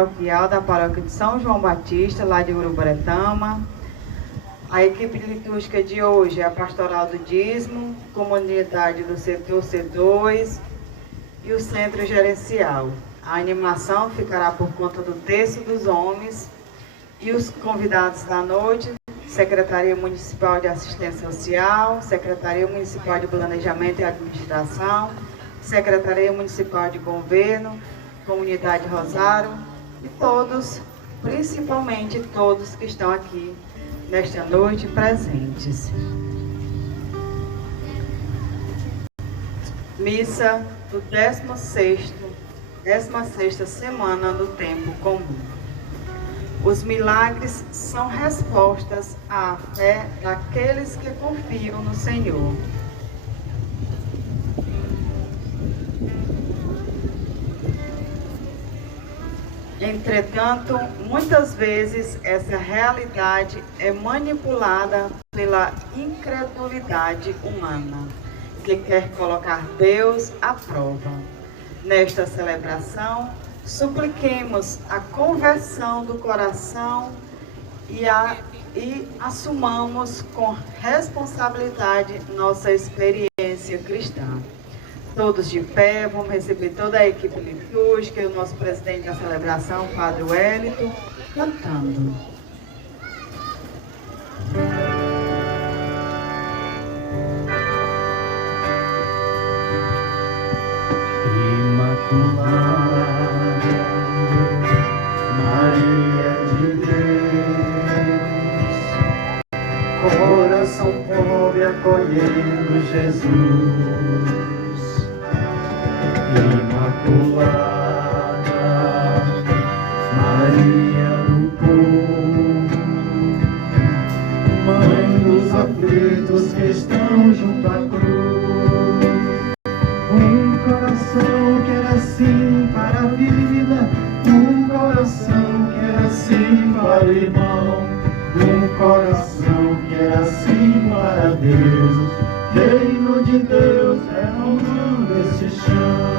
paroquial da paróquia de São João Batista, lá de Uruburetama. A equipe litúrgica de hoje é a Pastoral do Dízimo, Comunidade do Setor C2 e o Centro Gerencial. A animação ficará por conta do Terço dos Homens e os convidados da noite: Secretaria Municipal de Assistência Social, Secretaria Municipal de Planejamento e Administração, Secretaria Municipal de Governo, Comunidade Rosário e todos, principalmente todos que estão aqui nesta noite presentes. Missa do 16ª semana do tempo comum. Os milagres são respostas à fé daqueles que confiam no Senhor. Entretanto, muitas vezes essa realidade é manipulada pela incredulidade humana, que quer colocar Deus à prova. Nesta celebração, supliquemos a conversão do coração e assumamos com responsabilidade nossa experiência cristã. Todos de pé, vamos receber toda a equipe litúrgica e o nosso presidente da celebração, Padre Wellington, cantando. Imaculada Maria de Deus, coração pobre acolhendo Jesus. Imaculada Maria do povo, mãe dos aflitos que estão junto à cruz. Um coração que era assim para a vida, um coração que era assim para o irmão, um coração que era assim para Deus. Reino de Deus renovando esse chão.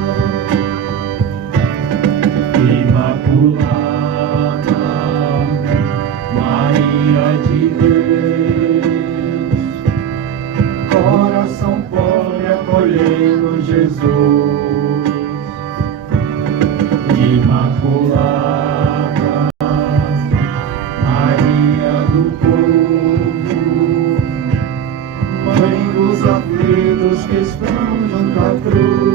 Imaculada Maria de Deus, coração pobre acolhendo Jesus. Imaculada Maria do povo, mãe dos aflitos que estão junto à cruz.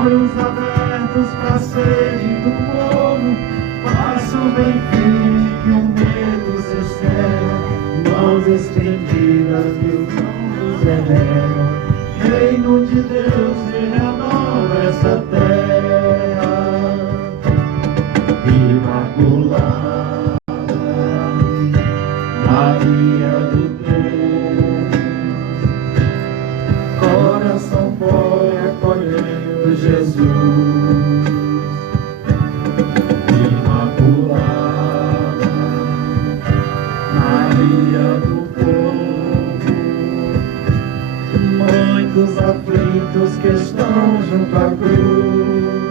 Olhos abertos para a sede do povo, passo bem firme que o medo se encerra, mãos estendidas que os ombros elevam. Reino de Deus renova essa terra. Imaculada Maria do coração pobre acolhendo Jesus. Imaculada Maria do povo, mãe dos aflitos que estão junto à cruz.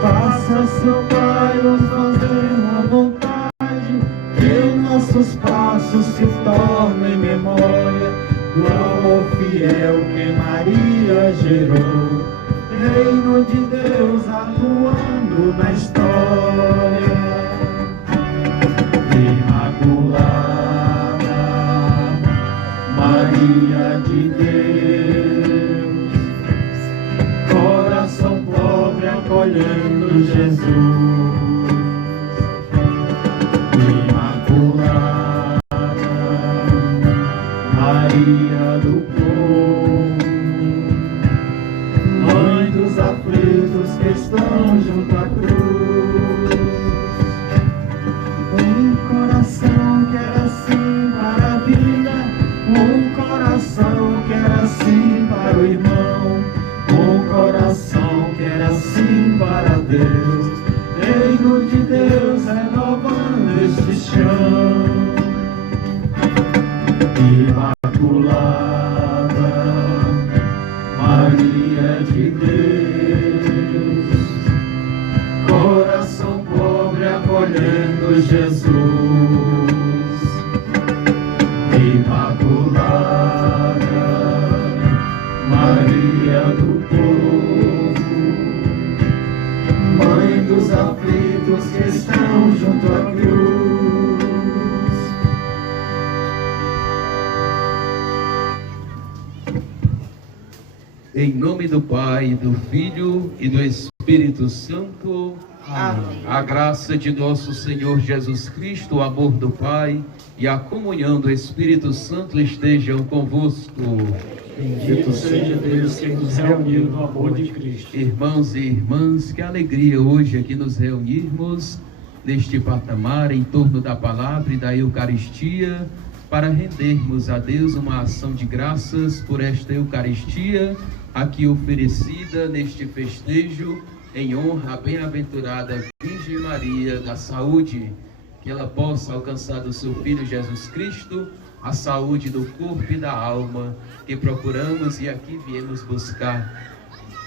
Faça, seu Pai, nos fazer a vontade, que nossos passos se tornem memória do amor fiel que Maria gerou. Reino de Deus atuando na história. Imaculada Maria de Deus, coração pobre acolhendo Jesus. Imaculada Maria do povo, mãe dos aflitos que estão junto à cruz. Um coração que era assim para a vida, um coração que era assim para o irmão, um coração que era assim para Deus. Reino de Deus renovando este chão. Imaculada Maria de Deus, Jesus, Imaculada, Maria do povo, Mãe dos aflitos que estão junto à cruz. Em nome do Pai, do Filho e do Espírito Santo. Amém. A graça de nosso Senhor Jesus Cristo, o amor do Pai e a comunhão do Espírito Santo estejam convosco. Bendito seja Deus que nos reuniu no amor de Cristo. Irmãos e irmãs, que alegria hoje aqui nos reunirmos neste patamar em torno da palavra e da Eucaristia, para rendermos a Deus uma ação de graças por esta Eucaristia aqui oferecida neste festejo em honra à bem-aventurada Virgem Maria da Saúde, que ela possa alcançar do seu Filho Jesus Cristo a saúde do corpo e da alma que procuramos e aqui viemos buscar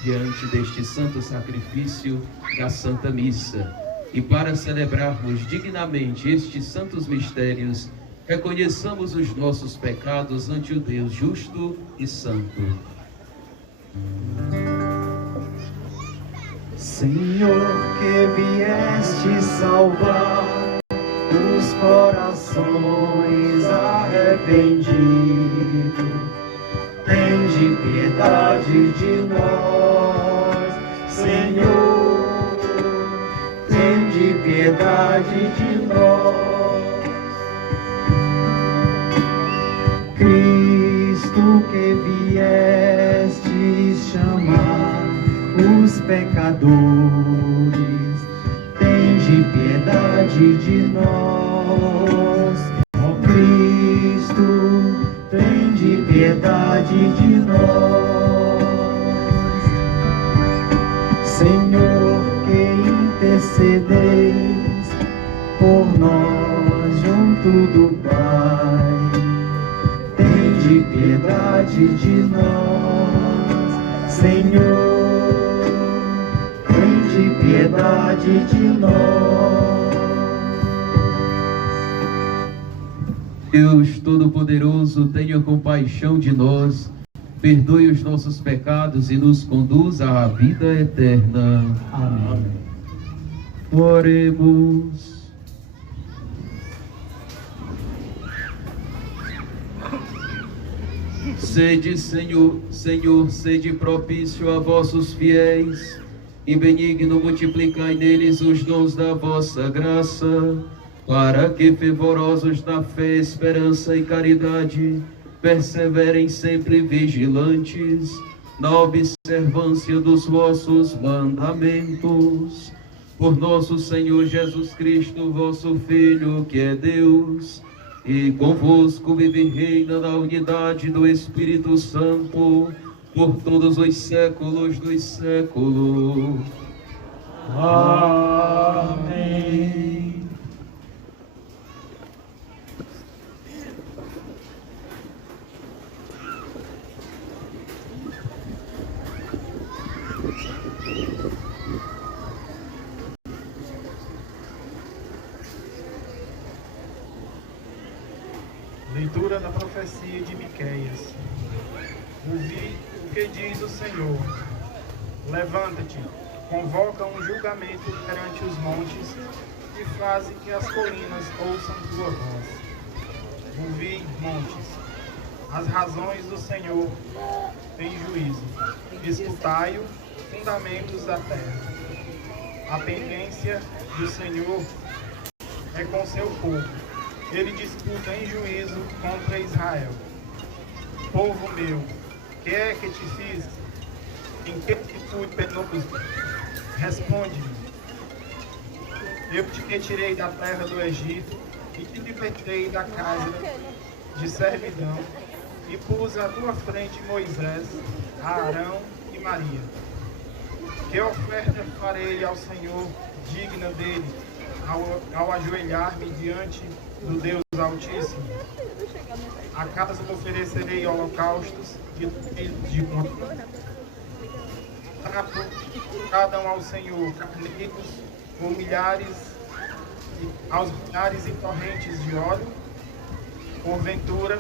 diante deste santo sacrifício da Santa Missa. E para celebrarmos dignamente estes santos mistérios, reconheçamos os nossos pecados ante o Deus justo e santo. Senhor, que vieste salvar os corações arrependidos, tende piedade de nós. Senhor, tende piedade de nós. Cristo, que vieste chamar os pecadores, tende piedade de nós. Ó Cristo, tende piedade de nós. Senhor, que intercedeis por nós junto do Pai, tende piedade de nós. Senhor, tende piedade de nós. Deus Todo-Poderoso, tenha compaixão de nós, perdoe os nossos pecados e nos conduza à vida eterna. Amém. Oremos. Sede, Senhor, sede propício a vossos fiéis, e benigno multiplicai neles os dons da vossa graça, para que, fervorosos na fé, esperança e caridade, perseverem sempre vigilantes na observância dos vossos mandamentos. Por nosso Senhor Jesus Cristo, vosso Filho, que é Deus, e convosco vive e reina na unidade do Espírito Santo, por todos os séculos dos séculos. Amém. Leitura da profecia de Miqueias. Ouvi o que diz o Senhor. Levanta-te, convoca um julgamento perante os montes e faze que as colinas ouçam tua voz. Ouvi, montes, as razões do Senhor têm juízo. Escutai-o, fundamentos da terra. A pendência do Senhor é com seu povo. Ele disputa em juízo contra Israel. Povo meu, que é que te fiz? Em que te fui penoso? Responde-me. Eu te retirei da terra do Egito e te libertei da casa de servidão e pus à tua frente Moisés, Arão e Maria. Que oferta farei ao Senhor digna dele, ao ajoelhar-me diante do Deus Altíssimo? Acaso oferecerei holocaustos e de conta? Cada um ao Senhor carneiros ou milhares aos milhares e torrentes de óleo? Porventura,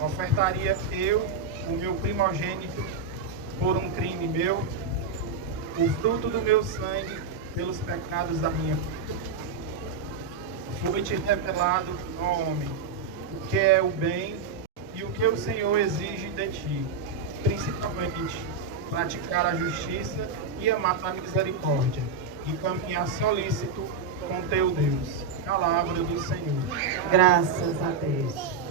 ofertaria eu o meu primogênito por um crime meu, o fruto do meu sangue pelos pecados da minha vida? Foi-te revelado, ó homem, o que é o bem e o que o Senhor exige de ti, principalmente praticar a justiça e amar a misericórdia, e caminhar solícito com teu Deus. Palavra do Senhor. Graças a Deus.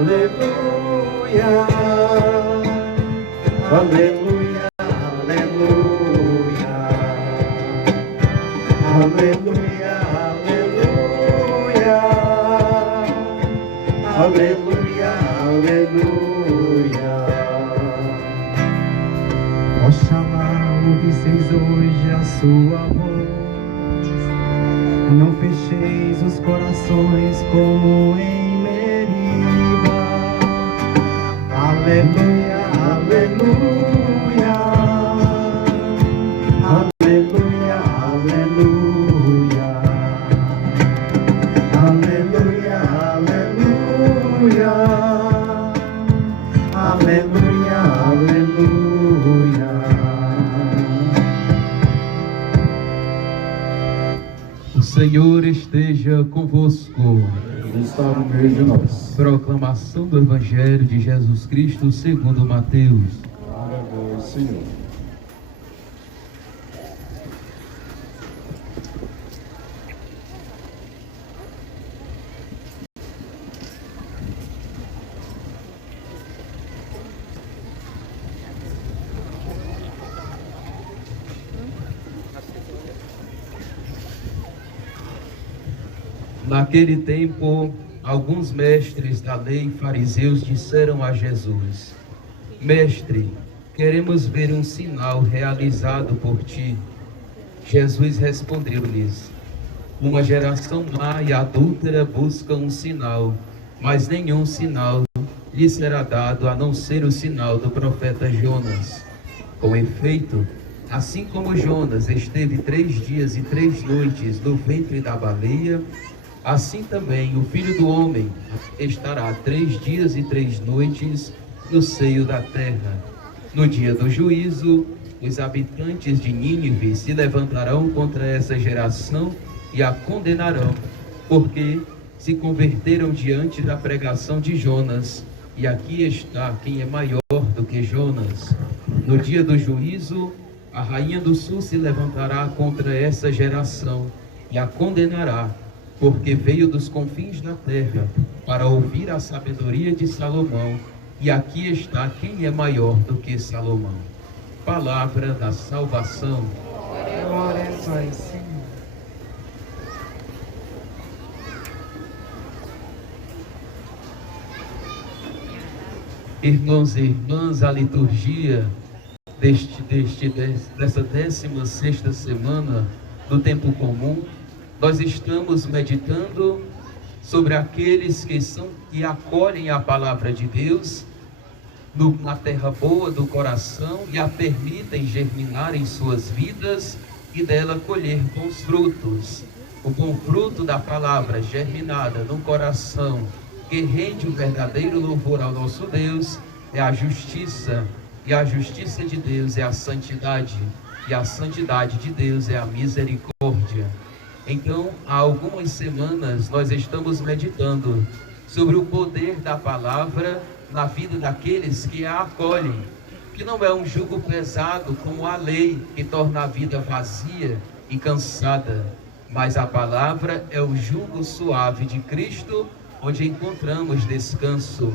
aleluia, aleluia, aleluia, aleluia, aleluia, aleluia. Oxalá ouvisseis hoje a sua voz, não fecheis os corações como em Meriba. Aleluia, aleluia, aleluia, aleluia, aleluia, aleluia, aleluia, aleluia. O Senhor esteja convosco. Ele está no meio de nós. Proclamação do Evangelho de Jesus Cristo segundo Mateus. Glória a Deus, Senhor. Naquele tempo, alguns mestres da lei fariseus disseram a Jesus: Mestre, queremos ver um sinal realizado por ti. Jesus respondeu-lhes: Uma geração má e adúltera busca um sinal, mas nenhum sinal lhe será dado a não ser o sinal do profeta Jonas. Com efeito, assim como Jonas esteve 3 dias e 3 noites no ventre da baleia, assim também o Filho do Homem estará 3 dias e 3 noites no seio da terra. No dia do juízo, os habitantes de Nínive se levantarão contra essa geração e a condenarão, porque se converteram diante da pregação de Jonas. E aqui está quem é maior do que Jonas. No dia do juízo, a rainha do sul se levantará contra essa geração e a condenará, porque veio dos confins da terra para ouvir a sabedoria de Salomão, e aqui está quem é maior do que Salomão. Palavra da salvação. Glória a vós, Senhor. Irmãos e irmãs, a liturgia dessa 16ª semana do tempo comum, nós estamos meditando sobre aqueles que acolhem a palavra de Deus na terra boa do coração e a permitem germinar em suas vidas e dela colher bons frutos. O bom fruto da palavra germinada no coração, que rende o verdadeiro louvor ao nosso Deus, é a justiça, e a justiça de Deus é a santidade, e a santidade de Deus é a misericórdia. Então, há algumas semanas nós estamos meditando sobre o poder da palavra na vida daqueles que a acolhem, que não é um jugo pesado como a lei, que torna a vida vazia e cansada, mas a palavra é o jugo suave de Cristo, onde encontramos descanso.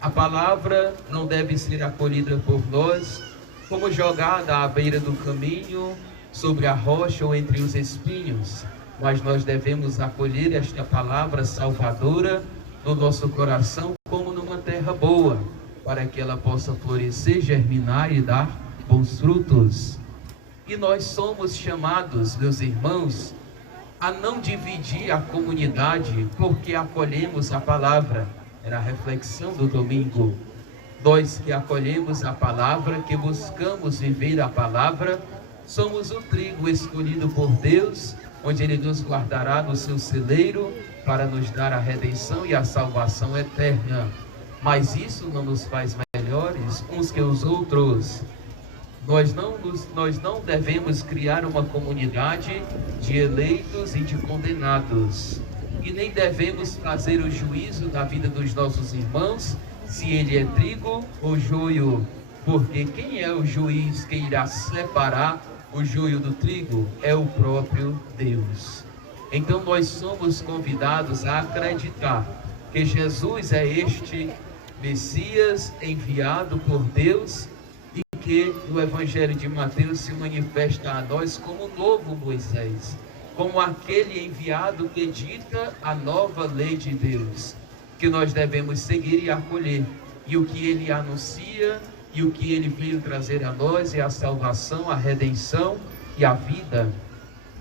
A palavra não deve ser acolhida por nós como jogada à beira do caminho, sobre a rocha ou entre os espinhos, mas nós devemos acolher esta palavra salvadora no nosso coração como numa terra boa, para que ela possa florescer, germinar e dar bons frutos. E nós somos chamados, meus irmãos, a não dividir a comunidade porque acolhemos a palavra. Era a reflexão do domingo. Nós que acolhemos a palavra, que buscamos viver a palavra, somos o trigo escolhido por Deus, onde Ele nos guardará no seu celeiro para nos dar a redenção e a salvação eterna. Mas isso não nos faz melhores uns que os outros. Nós não devemos criar uma comunidade de eleitos e de condenados. E nem devemos fazer o juízo da vida dos nossos irmãos, se ele é trigo ou joio. Porque quem é o juiz que irá separar o joio do trigo? É o próprio Deus. Então nós somos convidados a acreditar que Jesus é este Messias enviado por Deus e que no Evangelho de Mateus se manifesta a nós como o novo Moisés, como aquele enviado que dita a nova lei de Deus, que nós devemos seguir e acolher. E o que ele anuncia e o que ele veio trazer a nós é a salvação, a redenção e a vida.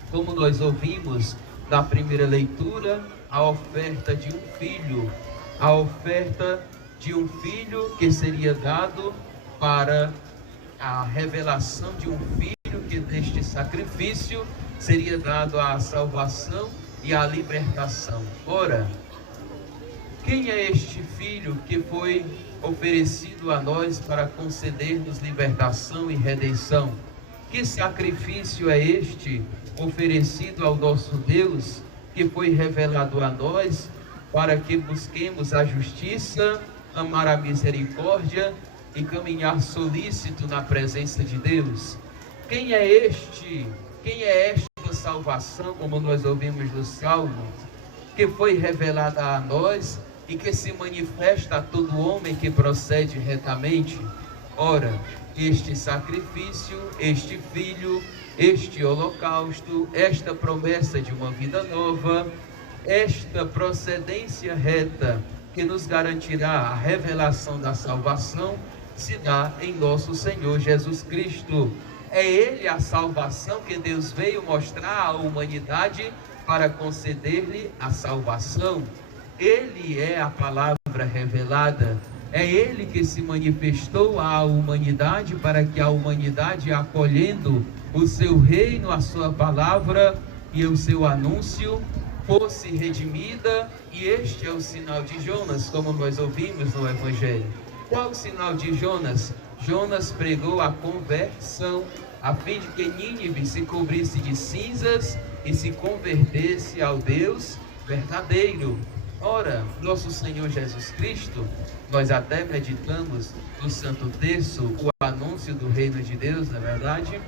Como nós ouvimos na primeira leitura, a oferta de um filho, a oferta de um filho que seria dado para a revelação de um filho, que deste sacrifício seria dado a salvação e a libertação. Ora, quem é este filho que foi oferecido a nós para conceder-nos libertação e redenção? Que sacrifício é este oferecido ao nosso Deus, que foi revelado a nós para que busquemos a justiça, amar a misericórdia e caminhar solícito na presença de Deus? Quem é este? Quem é esta salvação, como nós ouvimos no Salmo, que foi revelada a nós e que se manifesta a todo homem que procede retamente? Ora, este sacrifício, este filho, este holocausto, esta promessa de uma vida nova, esta procedência reta que nos garantirá a revelação da salvação, se dá em nosso Senhor Jesus Cristo. É Ele a salvação que Deus veio mostrar à humanidade para conceder-lhe a salvação. Ele é a palavra revelada, é Ele que se manifestou à humanidade para que a humanidade, acolhendo o seu reino, a sua palavra e o seu anúncio, fosse redimida. E este é o sinal de Jonas, como nós ouvimos no Evangelho. Qual o sinal de Jonas? Jonas pregou a conversão, a fim de que Nínive se cobrisse de cinzas e se convertesse ao Deus verdadeiro. Ora, nosso Senhor Jesus Cristo, nós até meditamos no Santo Terço o anúncio do reino de Deus, na verdade.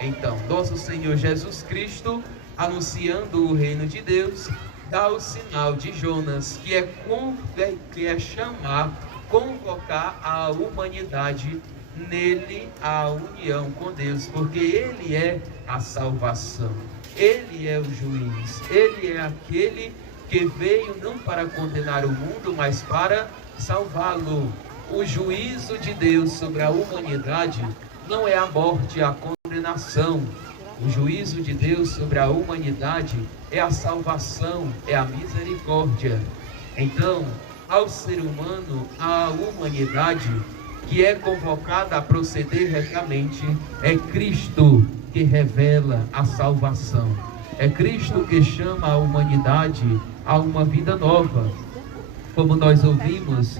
Então, nosso Senhor Jesus Cristo, anunciando o reino de Deus, dá o sinal de Jonas, que é chamar, convocar a humanidade nele à união com Deus, porque Ele é a salvação, Ele é o juiz, Ele é aquele que veio não para condenar o mundo, mas para salvá-lo. O juízo de Deus sobre a humanidade não é a morte, é a condenação. O juízo de Deus sobre a humanidade é a salvação, é a misericórdia. Então, ao ser humano, à humanidade que é convocada a proceder retamente, é Cristo que revela a salvação. É Cristo que chama a humanidade a uma vida nova. Como nós ouvimos,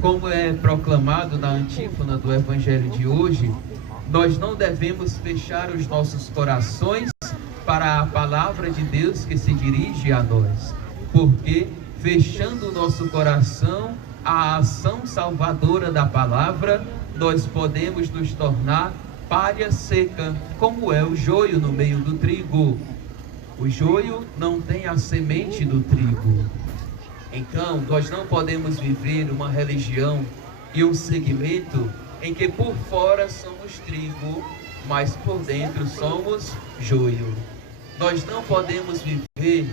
como é proclamado na antífona do Evangelho de hoje, nós não devemos fechar os nossos corações para a palavra de Deus que se dirige a nós, porque fechando o nosso coração à ação salvadora da palavra, nós podemos nos tornar palha seca, como é o joio no meio do trigo. O joio não tem a semente do trigo. Então, nós não podemos viver uma religião e um segmento em que por fora somos trigo, mas por dentro somos joio. Nós não podemos viver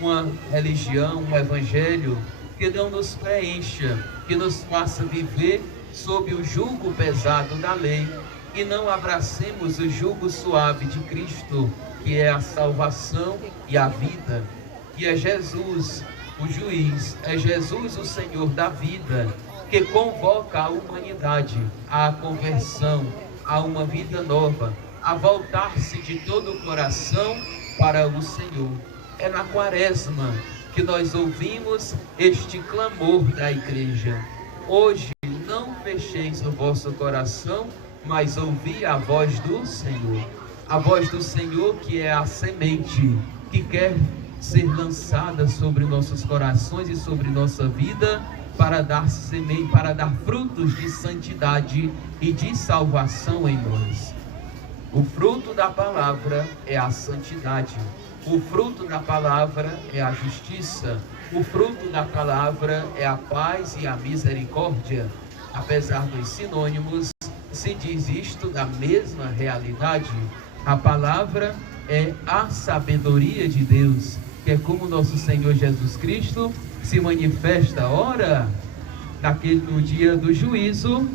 uma religião, um evangelho que não nos preencha, que nos faça viver sob o jugo pesado da lei e não abracemos o jugo suave de Cristo, que é a salvação e a vida. E é Jesus o juiz, é Jesus o Senhor da vida, que convoca a humanidade à conversão, a uma vida nova, a voltar-se de todo o coração para o Senhor. É na Quaresma que nós ouvimos este clamor da igreja: hoje não fecheis o vosso coração, mas ouvi a voz do Senhor. A voz do Senhor, que é a semente que quer ser lançada sobre nossos corações e sobre nossa vida, para dar semente, para dar frutos de santidade e de salvação em nós. O fruto da palavra é a santidade. O fruto da palavra é a justiça. O fruto da palavra é a paz e a misericórdia. Apesar dos sinônimos, se diz isto da mesma realidade. A palavra é a sabedoria de Deus, que é como nosso Senhor Jesus Cristo se manifesta. Ora, no dia do juízo,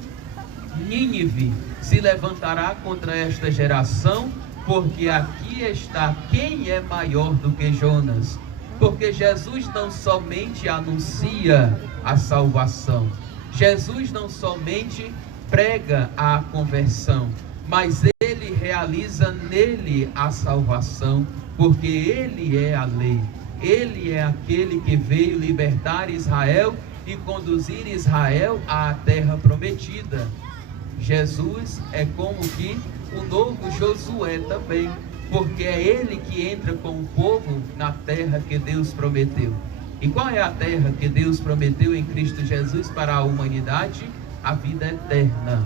Nínive se levantará contra esta geração, porque aqui está quem é maior do que Jonas. Porque Jesus não somente anuncia a salvação, Jesus não somente prega a conversão, mas ele realiza nele a salvação, porque ele é a lei. Ele é aquele que veio libertar Israel e conduzir Israel à terra prometida. Jesus é como que o novo Josué também, porque é ele que entra com o povo na terra que Deus prometeu. E qual é a terra que Deus prometeu em Cristo Jesus para a humanidade? A vida eterna.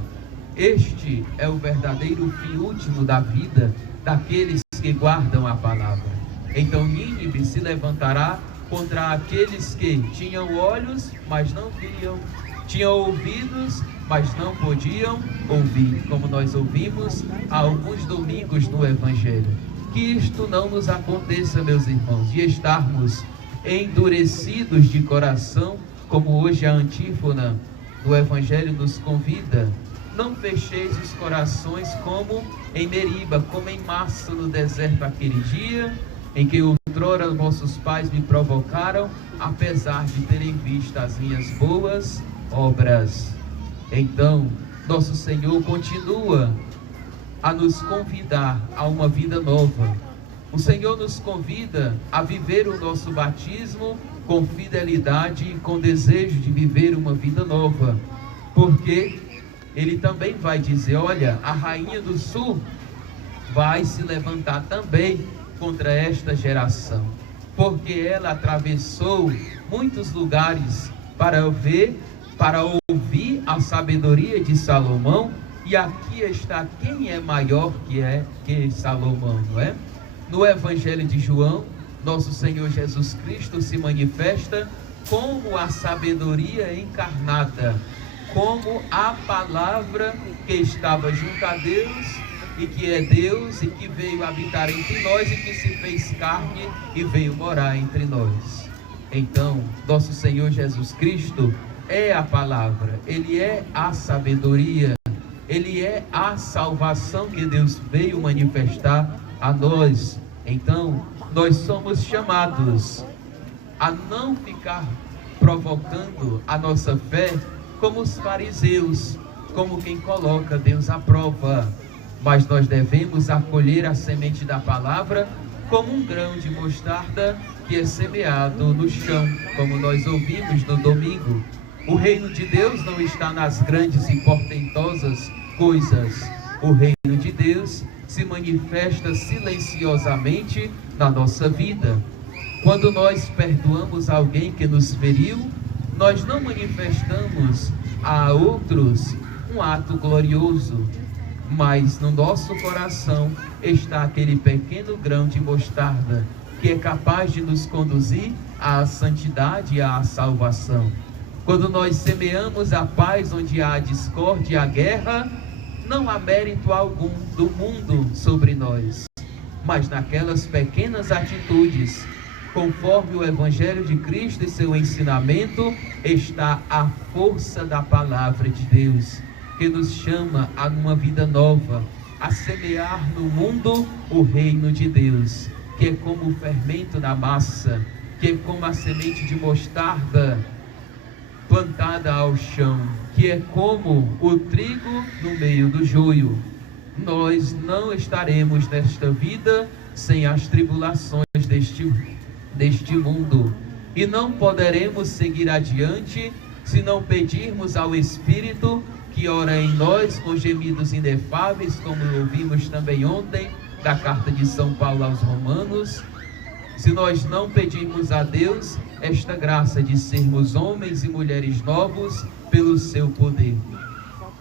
Este é o verdadeiro fim último da vida daqueles que guardam a palavra. Então Nínive se levantará contra aqueles que tinham olhos, mas não viam, tinham ouvidos, mas não podiam ouvir, como nós ouvimos há alguns domingos no Evangelho. Que isto não nos aconteça, meus irmãos, de estarmos endurecidos de coração, como hoje a antífona do Evangelho nos convida. Não fecheis os corações como em Meriba, como em Massa no deserto aquele dia, em que outrora vossos pais me provocaram, apesar de terem visto as minhas boas obras. Então, nosso Senhor continua a nos convidar a uma vida nova. O Senhor nos convida a viver o nosso batismo com fidelidade e com desejo de viver uma vida nova, porque Ele também vai dizer: olha, a rainha do sul vai se levantar também contra esta geração, porque ela atravessou muitos lugares para ouvir a sabedoria de Salomão, e aqui está quem é maior que Salomão, não é? No Evangelho de João, nosso Senhor Jesus Cristo se manifesta como a sabedoria encarnada, como a palavra que estava junto a Deus e que é Deus e que veio habitar entre nós e que se fez carne e veio morar entre nós. Então, nosso Senhor Jesus Cristo é a palavra, Ele é a sabedoria, Ele é a salvação que Deus veio manifestar a nós. Então, nós somos chamados a não ficar provocando a nossa fé como os fariseus, como quem coloca Deus à prova, mas nós devemos acolher a semente da palavra como um grão de mostarda que é semeado no chão, como nós ouvimos no domingo. O reino de Deus não está nas grandes e portentosas coisas. O reino de Deus se manifesta silenciosamente na nossa vida. Quando nós perdoamos alguém que nos feriu, nós não manifestamos a outros um ato glorioso, mas no nosso coração está aquele pequeno grão de mostarda que é capaz de nos conduzir à santidade e à salvação. Quando nós semeamos a paz onde há a discórdia e a guerra, não há mérito algum do mundo sobre nós, mas naquelas pequenas atitudes, conforme o Evangelho de Cristo e seu ensinamento, está a força da palavra de Deus, que nos chama a uma vida nova, a semear no mundo o reino de Deus, que é como o fermento na massa, que é como a semente de mostarda plantada ao chão, que é como o trigo no meio do joio. Nós não estaremos nesta vida sem as tribulações deste mundo, e não poderemos seguir adiante se não pedirmos ao Espírito que ora em nós com gemidos inefáveis, como ouvimos também ontem da carta de São Paulo aos Romanos. Se nós não pedirmos a Deus esta graça de sermos homens e mulheres novos pelo seu poder,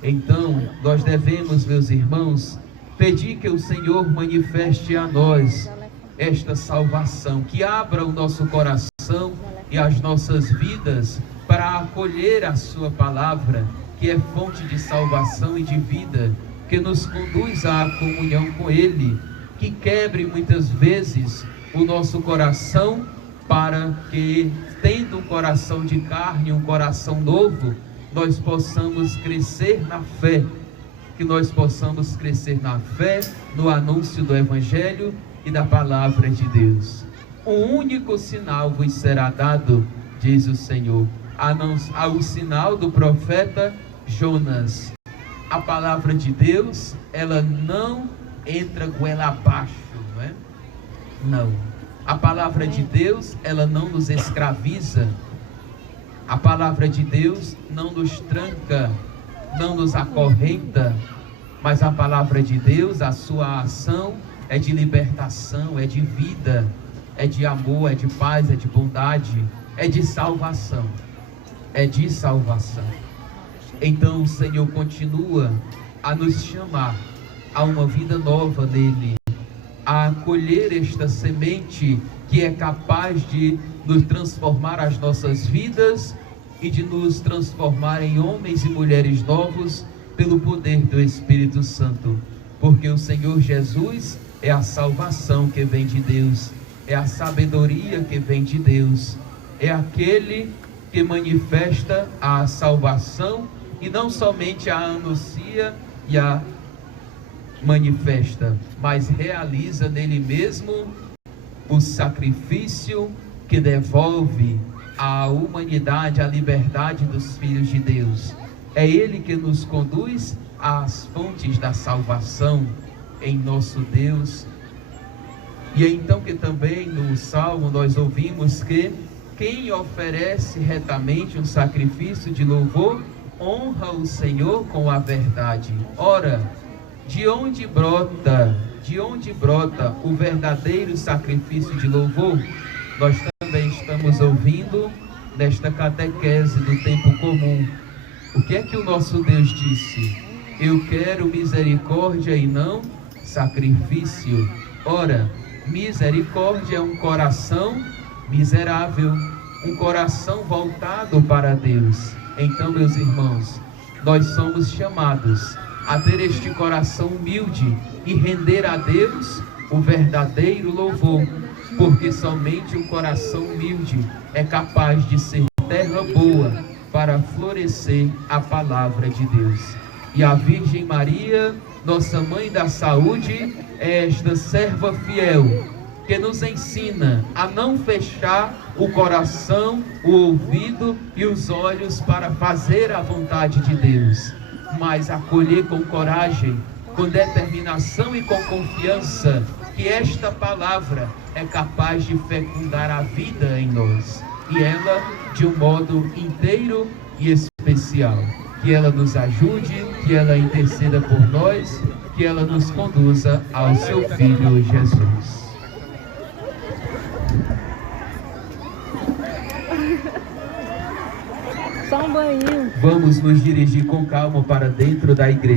então nós devemos, meus irmãos, pedir que o Senhor manifeste a nós esta salvação, que abra o nosso coração e as nossas vidas para acolher a sua palavra, que é fonte de salvação e de vida, que nos conduz à comunhão com Ele, que quebre muitas vezes o nosso coração, para que, tendo um coração de carne, um coração novo, nós possamos crescer na fé, que nós possamos crescer na fé, no anúncio do Evangelho e da palavra de Deus. Um único sinal vos será dado, diz o Senhor, ao sinal do profeta Jonas. A palavra de Deus, ela não entra goela abaixo, não é? Não. A palavra de Deus, ela não nos escraviza. A palavra de Deus não nos tranca, não nos acorrenta, mas a palavra de Deus, a sua ação é de libertação, é de vida, é de amor, é de paz, é de bondade, é de salvação. É de salvação. Então o Senhor continua a nos chamar a uma vida nova nele, a acolher esta semente que é capaz de nos transformar as nossas vidas e de nos transformar em homens e mulheres novos pelo poder do Espírito Santo. Porque o Senhor Jesus é a salvação que vem de Deus, é a sabedoria que vem de Deus, é aquele que manifesta a salvação e não somente a anuncia e a manifesta, mas realiza nele mesmo o sacrifício que devolve à humanidade a liberdade dos filhos de Deus. É Ele que nos conduz às fontes da salvação em nosso Deus. E é então que também no Salmo nós ouvimos que quem oferece retamente um sacrifício de louvor, honra o Senhor com a verdade. Ora, de onde brota o verdadeiro sacrifício de louvor? Nós também estamos ouvindo nesta catequese do tempo comum. O que é que o nosso Deus disse? Eu quero misericórdia e não sacrifício. Ora, misericórdia é um coração miserável, um coração voltado para Deus. Então, meus irmãos, nós somos chamados a ter este coração humilde e render a Deus o verdadeiro louvor, porque somente um coração humilde é capaz de ser terra boa para florescer a palavra de Deus. E a Virgem Maria, nossa Mãe da Saúde, é esta serva fiel, que nos ensina a não fechar o coração, o ouvido e os olhos para fazer a vontade de Deus, mas acolher com coragem, com determinação e com confiança que esta palavra é capaz de fecundar a vida em nós, e ela de um modo inteiro e especial. Que ela nos ajude, que ela interceda por nós, que ela nos conduza ao seu Filho Jesus. Só um banho. Vamos nos dirigir com calma para dentro da igreja.